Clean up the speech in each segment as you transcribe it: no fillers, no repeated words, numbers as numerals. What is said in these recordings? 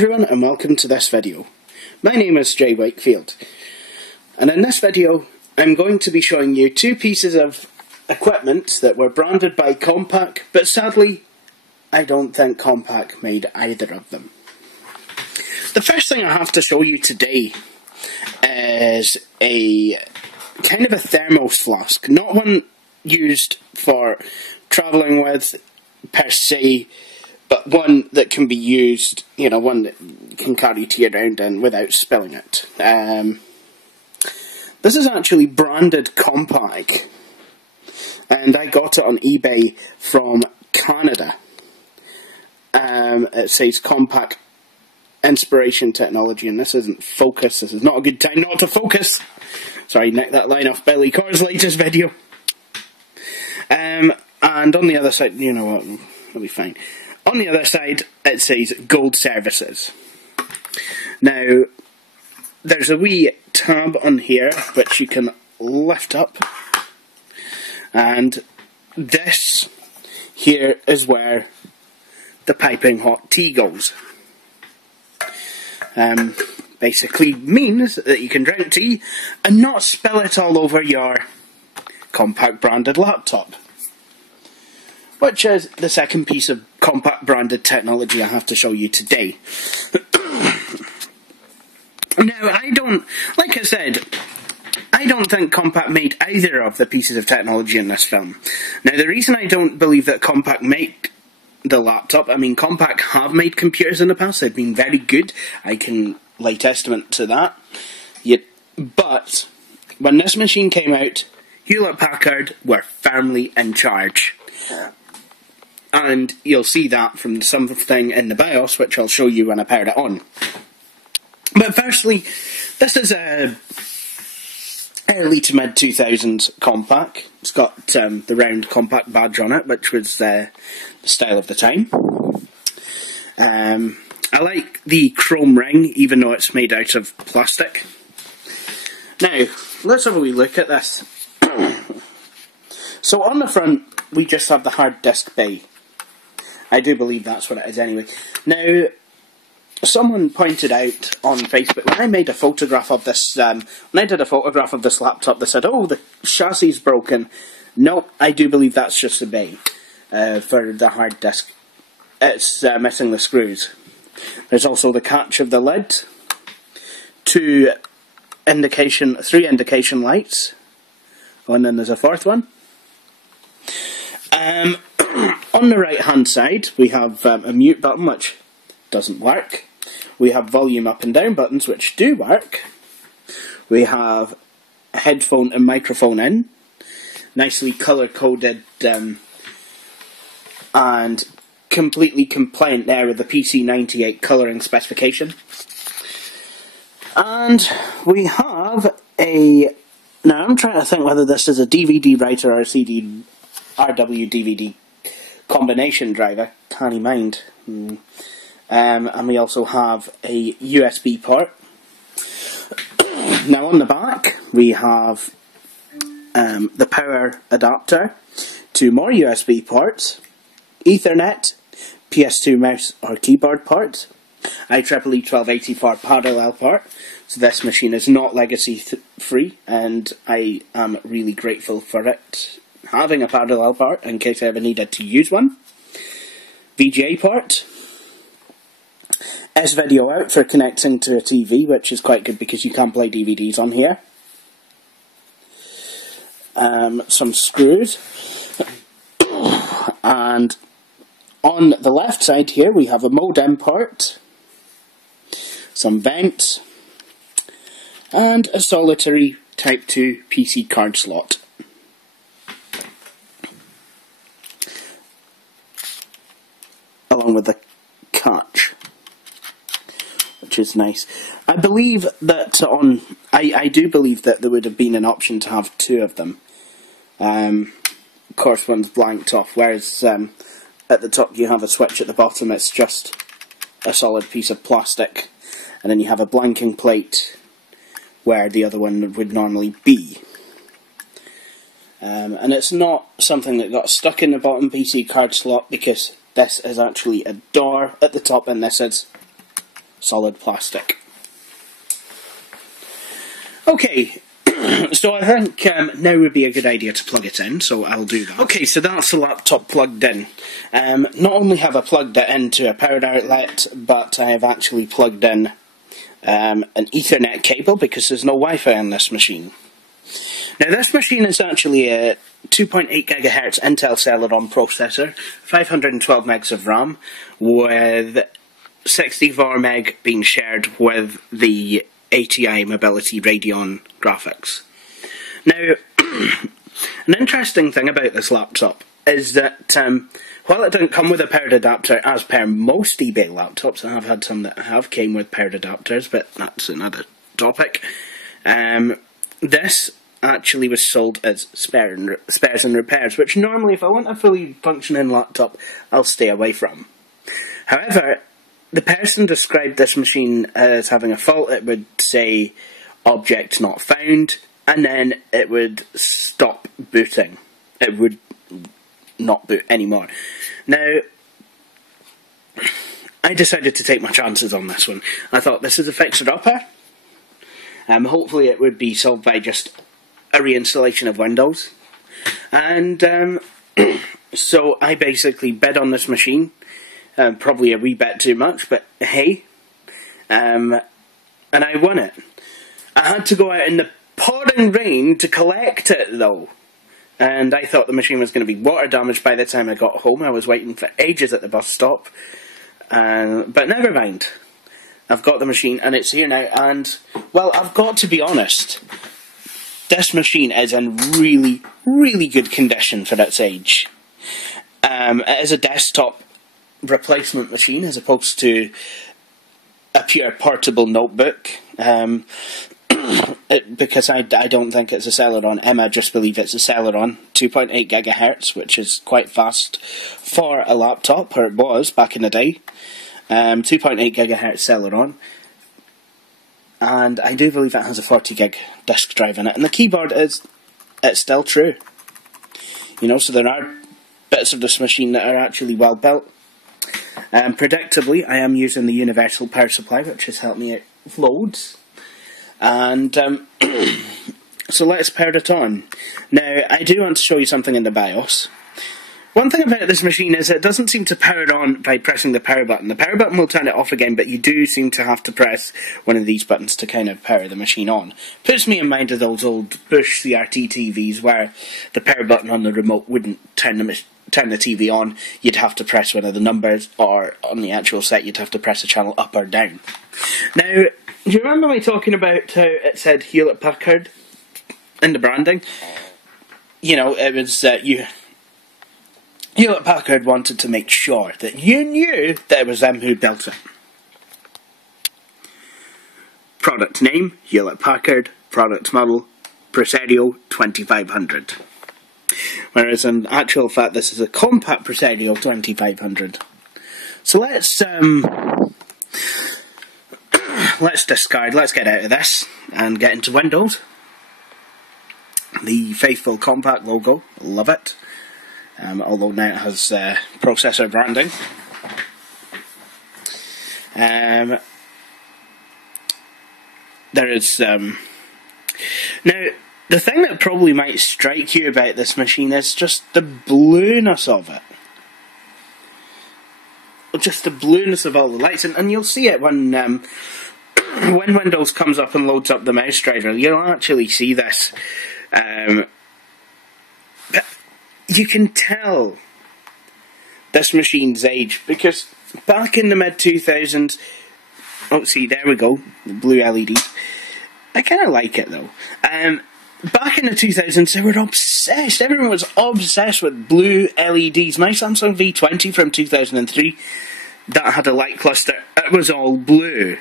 everyone and welcome to this video. My name is Jay Wakefield, and in this video I'm going to be showing you two pieces of equipment that were branded by Compaq, but sadly I don't think Compaq made either of them. The first thing I have to show you today is a kind of a thermos flask, not one used for travelling with per se, but one that can be used, one that can carry tea around in without spilling it. This is actually branded Compaq, and I got it on eBay from Canada. It says Compaq Inspiration Technology, and this isn't focus. This is not a good time not to focus. Sorry, nick that line off Billy Corr's latest video. And on the other side, you know what, it'll be fine. On the other side, it says Gold Services. Now, there's a wee tab on here which you can lift up, and this here is where the piping hot tea goes. Basically means that you can drink tea and not spill it all over your Compaq branded laptop. Which is the second piece of Compaq branded technology I have to show you today. Now, like I said, I don't think Compaq made either of the pieces of technology in this film. Now, the reason I don't believe that Compaq made the laptop, Compaq have made computers in the past, they've been very good, I can lay testament to that. But, when this machine came out, Hewlett-Packard were firmly in charge. And you'll see that from something in the BIOS, which I'll show you when I power it on. But firstly, this is a early to mid 2000s Compaq. It's got the round Compaq badge on it, which was the style of the time. I like the chrome ring, even though it's made out of plastic. Now, let's have a wee look at this. So on the front, we just have the hard disk bay. I do believe that's what it is anyway. Now, someone pointed out on Facebook, when I made a photograph of this, when I did a photograph of this laptop, they said, oh, the chassis is broken. No, I do believe that's just the bay for the hard disk. It's missing the screws. There's also the catch of the lid, three indication lights, and then there's a fourth one. On the right hand side we have a mute button which doesn't work. We have volume up and down buttons which do work. We have headphone and microphone in. Nicely colour coded and completely compliant there with the PC98 colouring specification. And we have now I'm trying to think whether this is a DVD writer or a CD RW DVD combination driver, can't mind. And we also have a USB port. Now on the back we have the power adapter, two more USB ports, Ethernet, PS2 mouse or keyboard port, IEEE 1284 parallel port. So this machine is not legacy free, and I am really grateful for it having a parallel port in case I ever needed to use one. VGA port. S-video out for connecting to a TV, which is quite good because you can play DVDs on here. Some screws. And on the left side here we have a modem port, some vents, and a solitary Type 2 PC card slot. Along with the catch, which is nice. I believe that I do believe that there would have been an option to have two of them. Of course, one's blanked off, whereas at the top you have a switch, at the bottom it's just a solid piece of plastic, and then you have a blanking plate where the other one would normally be. And it's not something that got stuck in the bottom PC card slot, because this is actually a door at the top and this is solid plastic. Okay, so I think now would be a good idea to plug it in, so I'll do that. Okay, so that's the laptop plugged in. Not only have I plugged it into a power outlet, but I have actually plugged in an Ethernet cable because there's no Wi-Fi on this machine. Now this machine is actually a 2.8 GHz Intel Celeron processor, 512 megs of RAM, with 64 meg being shared with the ATI Mobility Radeon graphics. Now, an interesting thing about this laptop is that while it doesn't come with a powered adapter, as per most eBay laptops, I have had some that have came with powered adapters, but that's another topic. This actually was sold as spares and repairs, which normally if I want a fully functioning laptop, I'll stay away from. However, the person described this machine as having a fault. It would say, object not found, and then it would stop booting. It would not boot anymore. Now, I decided to take my chances on this one. I thought this is a fixer-upper. Hopefully it would be solved by just a reinstallation of Windows. And so I basically bid on this machine. Probably a wee bit too much, but hey. And I won it. I had to go out in the pouring rain to collect it, though. And I thought the machine was going to be water damaged by the time I got home. I was waiting for ages at the bus stop. But never mind. I've got the machine, and it's here now. And, well, I've got to be honest. This machine is in really, really good condition for its age. It is a desktop replacement machine as opposed to a pure portable notebook, because I don't think it's a Celeron. I just believe it's a Celeron 2.8 GHz, which is quite fast for a laptop, or it was back in the day. 2.8 GHz Celeron, and I do believe it has a 40 gig disk drive in it, and the keyboard it's still true. You know, so there are bits of this machine that are actually well built. Predictably, I am using the universal power supply, which has helped me out loads. And so let's power it on. Now, I do want to show you something in the BIOS. One thing about this machine is it doesn't seem to power it on by pressing the power button. The power button will turn it off again, but you do seem to have to press one of these buttons to kind of power the machine on. Puts me in mind of those old Bush CRT TVs where the power button on the remote wouldn't turn the TV on. You'd have to press one of the numbers, or on the actual set you'd have to press a channel up or down. Now, do you remember me talking about how it said Hewlett-Packard in the branding? You know, it was Hewlett-Packard wanted to make sure that you knew that it was them who built it. Product name, Hewlett-Packard. Product model, Presario 2500. Whereas in actual fact this is a Compaq Presario 2500. So let's discard, let's get out of this and get into Windows. The faithful Compaq logo, love it. Although now it has processor branding. There is now, the thing that probably might strike you about this machine is just the blueness of it. Just the blueness of all the lights, and you'll see it when Windows comes up and loads up the mouse driver. You'll actually see this. But you can tell this machine's age, because back in the mid-2000s, oh, see, there we go, the blue LEDs. I kind of like it, though. Back in the 2000s, they were obsessed. Everyone was obsessed with blue LEDs. My Samsung V20 from 2003, that had a light cluster. It was all blue.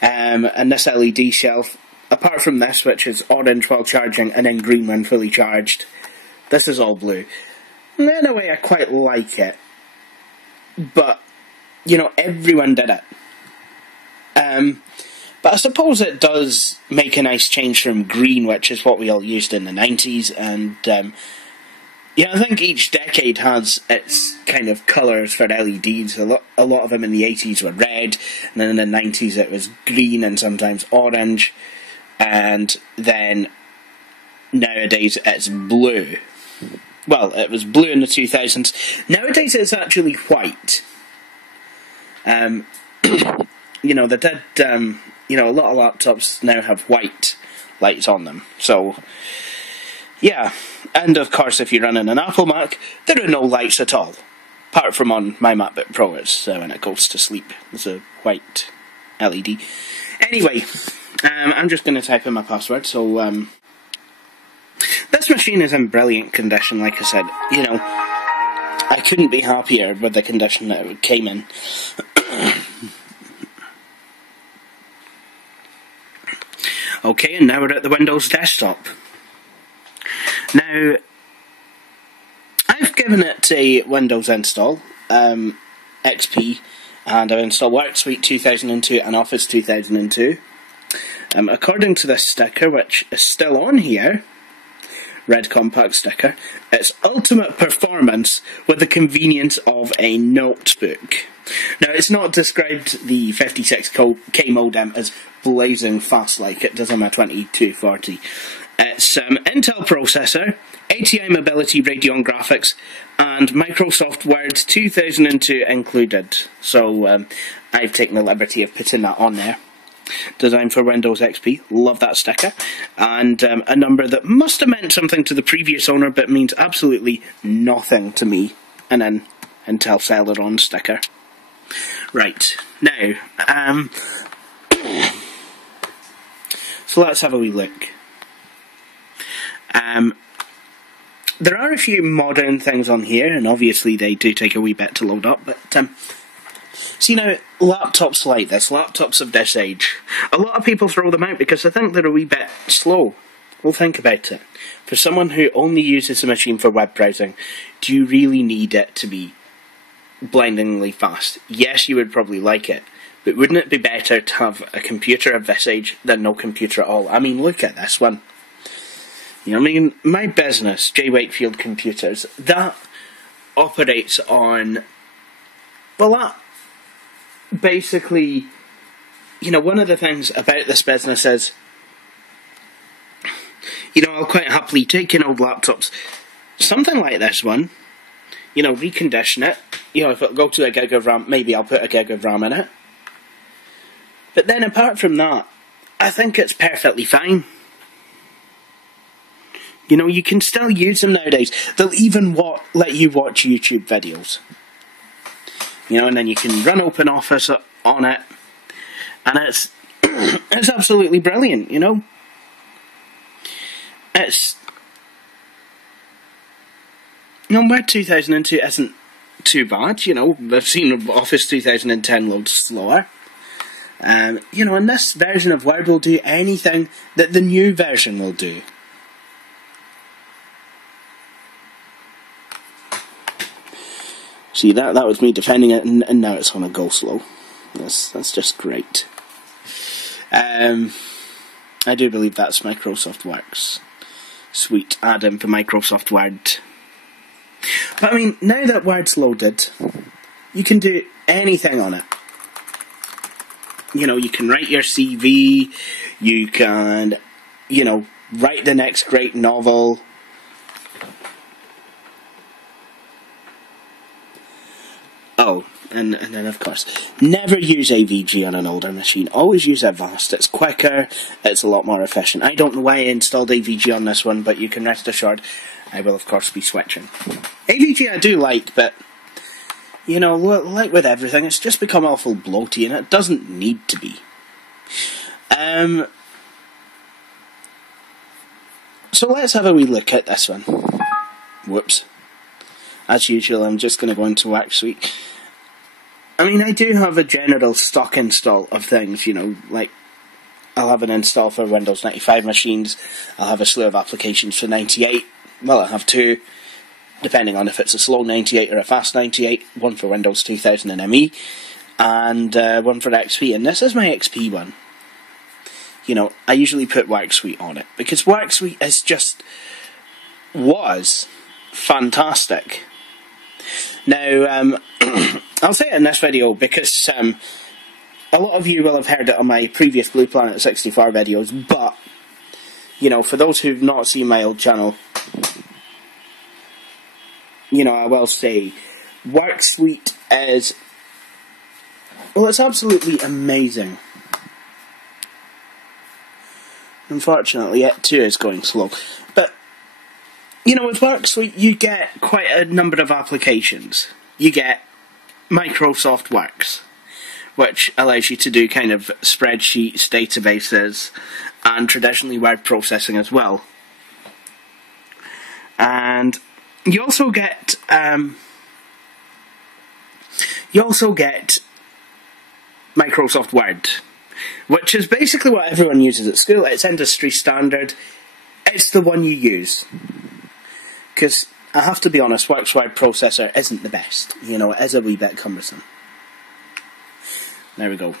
And this LED shelf, apart from this, which is orange while charging and then green when fully charged, this is all blue. And in a way, I quite like it. But, you know, everyone did it. But I suppose it does make a nice change from green, which is what we all used in the 90s, and, Yeah, I think each decade has its kind of colours for LEDs. A lot of them in the 80s were red, and then in the 90s it was green and sometimes orange, and then nowadays it's blue. Well, it was blue in the 2000s. Nowadays it's actually white. You know, they did, you know, a lot of laptops now have white lights on them. So, yeah. And of course, if you're running an Apple Mac, there are no lights at all. Apart from on my MacBook Pro, it's when it goes to sleep. It's a white LED. Anyway, I'm just going to type in my password. So, this machine is in brilliant condition, like I said. You know, I couldn't be happier with the condition that it came in. Okay, and now we're at the Windows desktop. Now, I've given it a Windows install, XP, and I've installed WorksSuite 2002 and Office 2002. According to this sticker, which is still on here, red Compaq sticker, it's ultimate performance with the convenience of a notebook. Now, it's not described the 56K modem as blazing fast like it does on my 2240. It's Intel processor, ATI mobility Radeon graphics, and Microsoft Word 2002 included. So I've taken the liberty of putting that on there. Designed for Windows XP, love that sticker. And a number that must have meant something to the previous owner, but means absolutely nothing to me. And then Intel Celeron sticker. Right, now, so let's have a wee look. There are a few modern things on here, and obviously they do take a wee bit to load up, but see now, laptops like this, laptops of this age, a lot of people throw them out because they think they're a wee bit slow. Well, think about it. For someone who only uses a machine for web browsing, do you really need it to be blindingly fast? Yes, you would probably like it, but wouldn't it be better to have a computer of this age than no computer at all? I mean, look at this one. You know, I mean, my business, J. Wakefield Computers, that operates on, well, that basically, you know, one of the things about this business is, you know, I'll quite happily take in old laptops, something like this one, you know, recondition it. You know, if it'll go to a gig of RAM, maybe I'll put a gig of RAM in it. But then apart from that, I think it's perfectly fine. You know, you can still use them nowadays. They'll even let you watch YouTube videos. You know, and then you can run OpenOffice on it. And it's it's absolutely brilliant, you know. It's, you know, Word 2002 isn't too bad, you know. I've seen Office 2010 load slower. You know, and this version of Word will do anything that the new version will do. See, that was me defending it, and now it's going to go slow. That's just great. I do believe that's Microsoft WorksSuite add-in for Microsoft Word. But I mean, now that Word's loaded, you can do anything on it. You know, you can write your CV, you can, you know, write the next great novel. Oh, and then of course, never use AVG on an older machine. Always use Avast. It's quicker, it's a lot more efficient. I don't know why I installed AVG on this one, but you can rest assured I will of course be switching. AVG I do like, but you know, like with everything, it's just become awful bloaty, and it doesn't need to be. So let's have a wee look at this one. Whoops. As usual, I'm just going to go into WorksSuite. I mean, I do have a general stock install of things, you know, like I'll have an install for Windows 95 machines, I'll have a slew of applications for 98, well, I'll have two, depending on if it's a slow 98 or a fast 98, one for Windows 2000 and ME, and one for XP, and this is my XP one. You know, I usually put WorksSuite on it, because WorksSuite is just, was fantastic. Now, I'll say it in this video because a lot of you will have heard it on my previous Blue Planet 64 videos, but, you know, for those who've not seen my old channel, you know, I will say, WorksSuite is, well, it's absolutely amazing. Unfortunately, it too is going slow. But, you know, with WorksSuite, you get quite a number of applications. You get Microsoft Works, which allows you to do kind of spreadsheets, databases, and traditionally word processing as well. And you also get Microsoft Word, which is basically what everyone uses at school. It's industry standard. It's the one you use. Because I have to be honest, Works word processor isn't the best. You know, it is a wee bit cumbersome. There we go.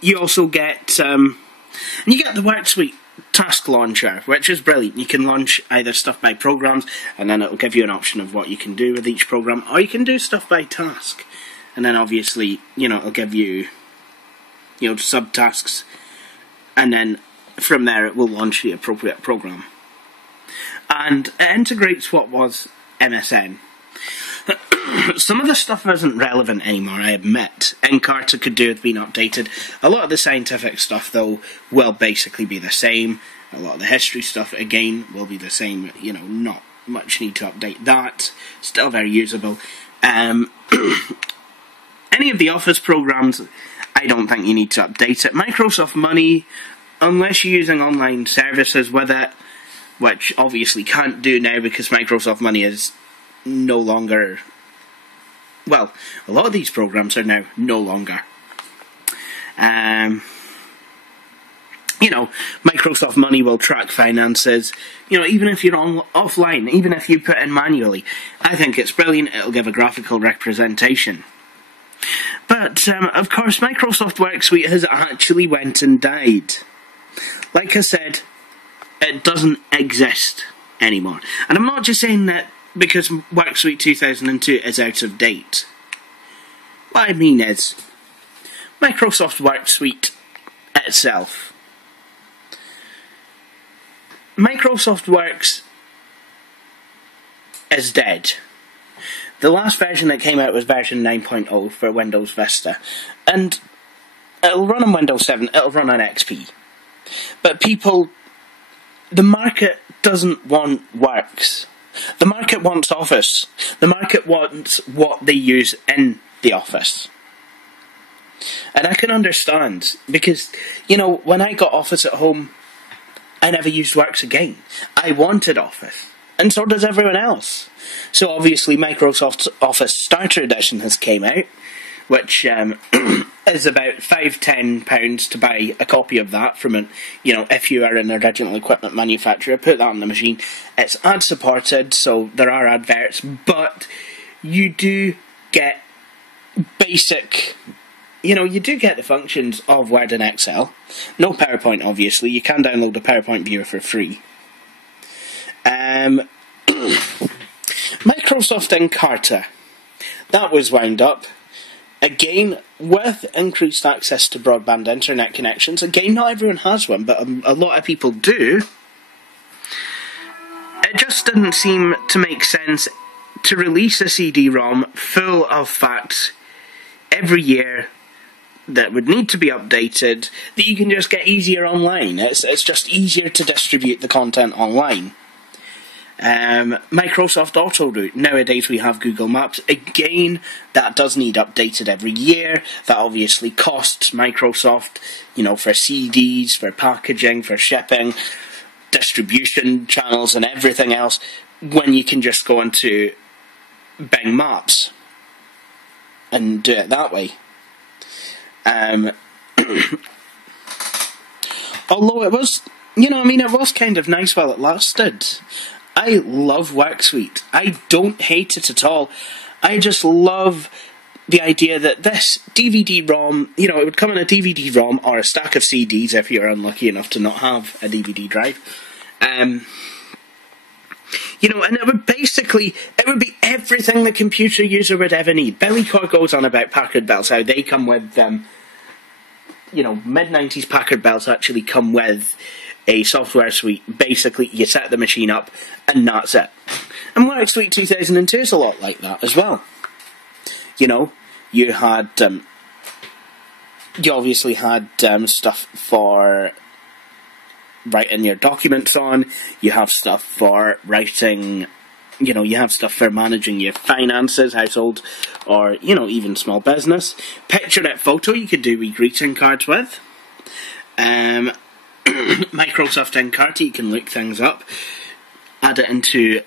You also get the WorksSuite Task Launcher, which is brilliant. You can launch either stuff by programs, and then it'll give you an option of what you can do with each program, or you can do stuff by task. And then obviously, you know, it'll give you, you know, subtasks, and then from there it will launch the appropriate program. And it integrates what was MSN. Some of the stuff isn't relevant anymore, I admit. Encarta could do with being updated. A lot of the scientific stuff, though, will basically be the same. A lot of the history stuff, again, will be the same. You know, not much need to update that. Still very usable. Any of the Office programs, I don't think you need to update it. Microsoft Money, unless you're using online services with it, which obviously can't do now because Microsoft Money is no longer... Well, a lot of these programs are now no longer. You know, Microsoft Money will track finances, you know, even if you're offline, even if you put in manually. I think it's brilliant. It'll give a graphical representation. But, of course, Microsoft WorksSuite has actually went and died. Like I said, it doesn't exist anymore. And I'm not just saying that because WorksSuite 2002 is out of date. What I mean is, Microsoft WorksSuite itself. Microsoft Works is dead. The last version that came out was version 9.0 for Windows Vista. And it'll run on Windows 7, it'll run on XP. But people, the market doesn't want Works. The market wants Office. The market wants what they use in the Office. And I can understand, because, you know, when I got Office at home, I never used Works again. I wanted Office. And so does everyone else. So obviously Microsoft's Office Starter Edition has came out, which is about £5–10 to buy a copy of that from an, you know, if you are an original equipment manufacturer, put that on the machine. It's ad supported, so there are adverts, but you do get basic, you know, you do get the functions of Word and Excel. No PowerPoint, obviously. You can download the PowerPoint viewer for free. Microsoft Encarta. That was wound up. Again, with increased access to broadband internet connections. Again, not everyone has one, but a lot of people do. It just didn't seem to make sense to release a CD-ROM full of facts every year that would need to be updated, that you can just get easier online. It's just easier to distribute the content online. Microsoft Autoroute. Nowadays we have Google Maps. Again, that does need updated every year. That obviously costs Microsoft, you know, for CDs, for packaging, for shipping, distribution channels and everything else, when you can just go into Bing Maps and do it that way. Although it was, you know, I mean, it was kind of nice while it lasted. I love WorksSuite. I don't hate it at all. I just love the idea that this DVD-ROM, you know, it would come in a DVD-ROM or a stack of CDs if you're unlucky enough to not have a DVD drive. You know, and it would be everything the computer user would ever need. Billy Carr goes on about Packard belts, how they come with, you know, mid-90s Packard belts actually come with a software suite. Basically, you set the machine up, and that's it. And WorksSuite 2002 is a lot like that as well. You know, you had, you obviously had stuff for writing your documents on, you have stuff for writing, you know, you have stuff for managing your finances, household, or, you know, even small business. Picture It Photo you could do greeting cards with. Microsoft Encarta, you can look things up, add it into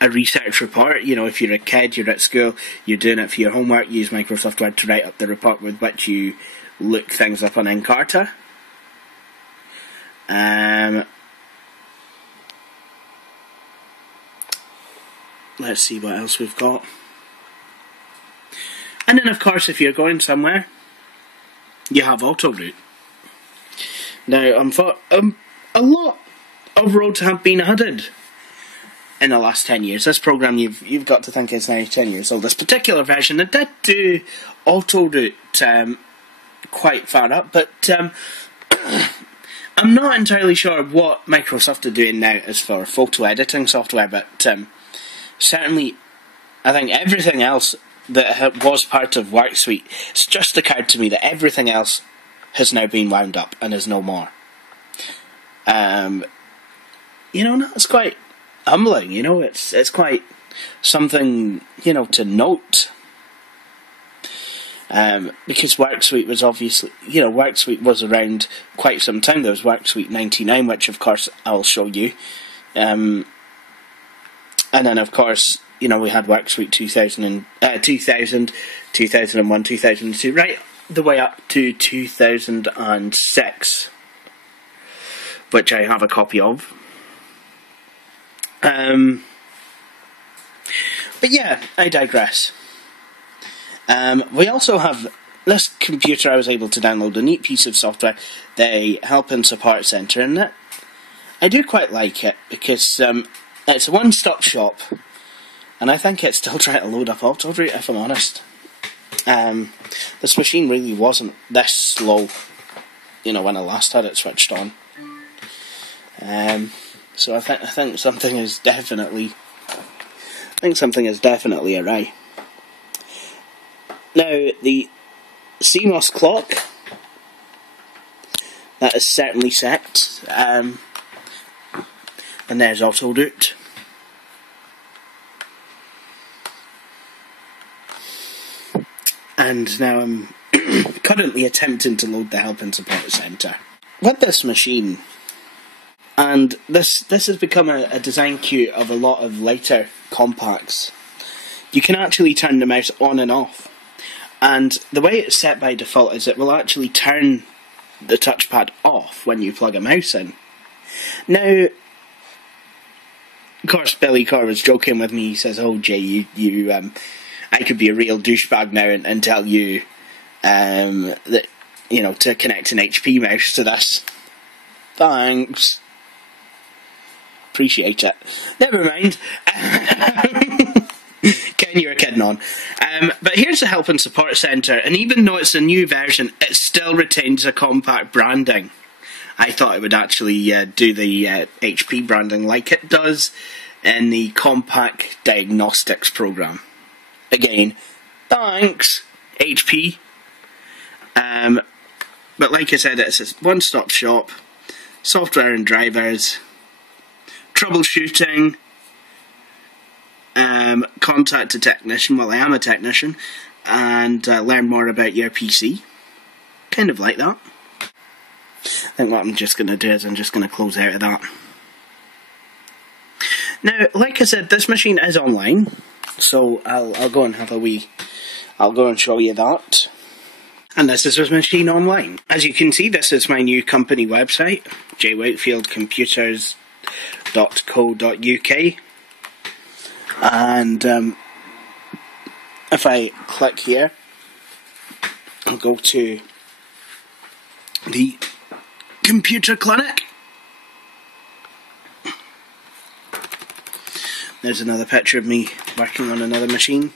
a research report. You know, if you're a kid, you're at school, you're doing it for your homework, use Microsoft Word to write up the report with which you look things up on Encarta. Let's see what else we've got. And then, of course, if you're going somewhere, you have Autoroute. Now, a lot of roads have been added in the last 10 years. This program, you've got to think is now 10 years old. This particular version, it did do Autoroute quite far up, but I'm not entirely sure what Microsoft are doing now as for photo editing software, but certainly I think everything else that was part of WorksSuite, it's just occurred to me that everything else has now been wound up and is no more. You know, that's quite humbling, you know, it's quite something, you know, to note. Because WorksSuite was obviously, you know, WorksSuite was around quite some time. There was WorksSuite 99, which of course I'll show you. And then of course, you know, we had WorksSuite 2000, 2001, 2002, right the way up to 2006, which I have a copy of. But yeah, I digress. We also have this computer. I was able to download a neat piece of software, the Help and Support Center, and I do quite like it because it's a one-stop shop, and I think it's still trying to load up Autoroute, if I'm honest. This machine really wasn't this slow, you know, when I last had it switched on. So I think something is definitely awry. Now, the CMOS clock, that is certainly set, and there's Autoroute. And now I'm currently attempting to load the Help and Support Center. With this machine, and this has become a design cue of a lot of later Compaqs, you can actually turn the mouse on and off. And the way it's set by default is it will actually turn the touchpad off when you plug a mouse in. Now, of course, Billy Carr was joking with me. He says, "Oh, Jay, I could be a real douchebag now and tell you that, you know, to connect an HP mouse to this." Thanks. Appreciate it. Never mind. Ken, you're kidding on. But here's the Help and Support Center, and even though it's a new version, it still retains a Compaq branding. I thought it would actually do the HP branding like it does in the Compaq Diagnostics program. Again, thanks, HP. But like I said, it's a one-stop shop, software and drivers, troubleshooting, contact a technician, well, I am a technician, and learn more about your PC. Kind of like that. I think what I'm just going to do is I'm just going to close out of that. Now, like I said, this machine is online, so I'll go and have a wee, I'll go and show you that. And this is this machine online. As you can see, this is my new company website, jwhitefieldcomputers.co.uk. And if I click here, I'll go to the computer clinic. There's another picture of me working on another machine.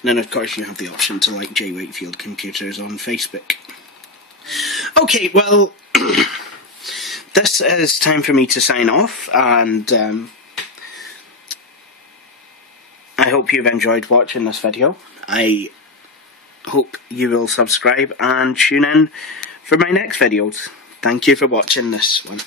And then of course you have the option to like J. Wakefield Computers on Facebook. Okay, well, this is time for me to sign off, and I hope you've enjoyed watching this video. I hope you will subscribe and tune in for my next videos. Thank you for watching this one.